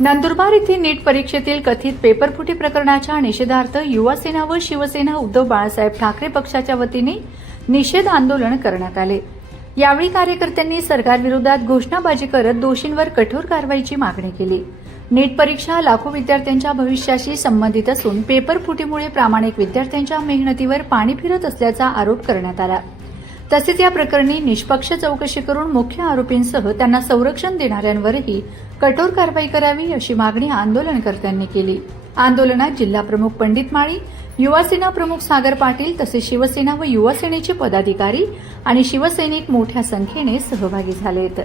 नंदुरबार येथे नीट परीक्षेतील कथित पेपरफुटी प्रकरणाच्या निषेधार्थ युवासेना व शिवसेना उद्धव बाळासाहेब ठाकरे पक्षाच्या वतीने निषेध आंदोलन करण्यात आले। यावेळी कार्यकर्त्यांनी सरकारविरोधात घोषणाबाजी करत दोषींवर कठोर कारवाईची मागणी केली। नीट परीक्षा लाखो विद्यार्थ्यांच्या भविष्याशी संबंधित असून पेपरफुटीमुळे प्रामाणिक विद्यार्थ्यांच्या मेहनतीवर पाणी फिरत असल्याचा आरोप करण्यात आला। तसेच या प्रकरणी निष्पक्ष चौकशी करून मुख्य आरोपींसह त्यांना संरक्षण देणाऱ्यांवरही कठोर कारवाई करावी अशी मागणी आंदोलनकर्त्यांनी केली। आंदोलनात जिल्हा प्रमुख पंडित माळी, युवासेना प्रमुख सागर पाटील तसेच शिवसेना व युवासेनेचे पदाधिकारी आणि शिवसैनिक मोठ्या संख्येने सहभागी झालेत।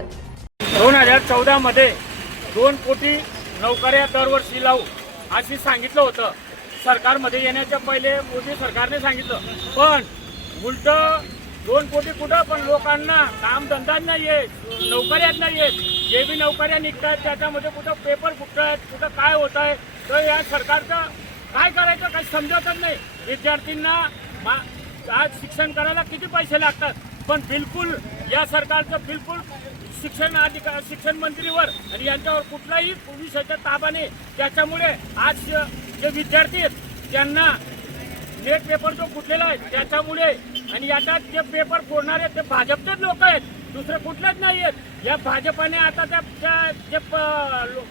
2014 मध्ये 2 कोटी नोकऱ्या दरवर्षी लावू अशी सांगितलं होतं। सरकारमध्ये येण्याच्या पहिले मोदी सरकारने सांगितलं, पण उलट 2 कोटी कुठं, पण लोकांना काम धंदा नाहीये, नोकऱ्या नाहीये। जे बी नोकऱ्या निघतात त्याच्यामध्ये कुठं पेपर फुटतात, कुठं काय होत आहे। तर या सरकारचं काय करायचं काही समजतच नाही। विद्यार्थ्यांना आज शिक्षण करायला किती पैसे लागतात, पण बिलकुल या सरकारचं बिलकुल शिक्षण मंत्रीवर आणि यांच्यावर कुठलाही विषयाचा ताबा नाही। त्याच्यामुळे आज जे विद्यार्थी आहेत त्यांना नेट पेपर जो फुटलेला आहे त्याच्यामुळे, आणि याच्यात जे पेपर फोडणारे ते भाजपचेच लोक आहेत, दुसरे कुठलेच नाही आहेत। या भाजपाने आता जे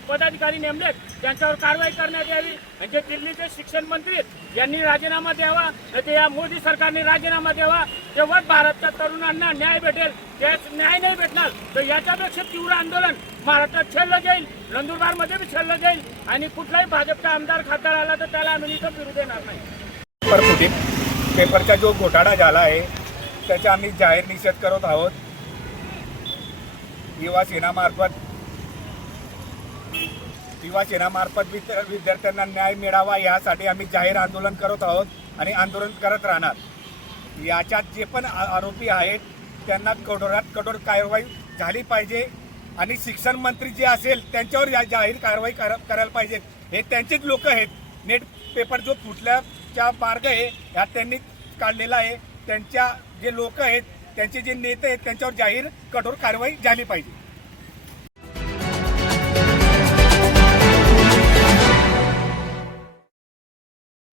पदाधिकारी नेमलेत त्यांच्यावर कारवाई करण्यात यावी, आणि जे दिल्लीचे शिक्षण मंत्री आहेत यांनी राजीनामा द्यावा, ते या मोदी सरकारने राजीनामा द्यावा, तेव्हाच भारताच्या तरुणांना न्याय भेटेल। त्याच न्याय नाही भेटणार तर याच्यापेक्षा तीव्र आंदोलन महाराष्ट्रात छेडलं जाईल, नंदुरबारमध्ये बी छेडलं जाईल, आणि कुठलाही भाजपचा आमदार खासदार आला तर त्याला आम्ही इथं फिरू देणार नाही। पेपरचा जो घोटाळा झाला आहे त्याचा आम्ही जाहीर निषेध करत आहोत। युवा सेनामार्फत विद्यार्थ्यांना न्याय मिळावा यासाठी आम्ही जाहीर आंदोलन करत आहोत आणि आंदोलन करत राहणार। याच्यात जे पण आरोपी आहेत त्यांना कठोरात कठोर कारवाई झाली पाहिजे, आणि शिक्षण मंत्री जे असेल त्यांच्यावर जाहीर कारवाई करायला पाहिजे। हे त्यांचेच लोक आहेत। नेट पेपर जो फुटल्याचा मार्ग आहे ह्या त्यांनी काढलेला आहे। त्यांच्या जे लोक आहेत, त्यांचे जे नेते आहेत त्यांच्यावर जाहीर कठोर कारवाई झाली पाहिजे।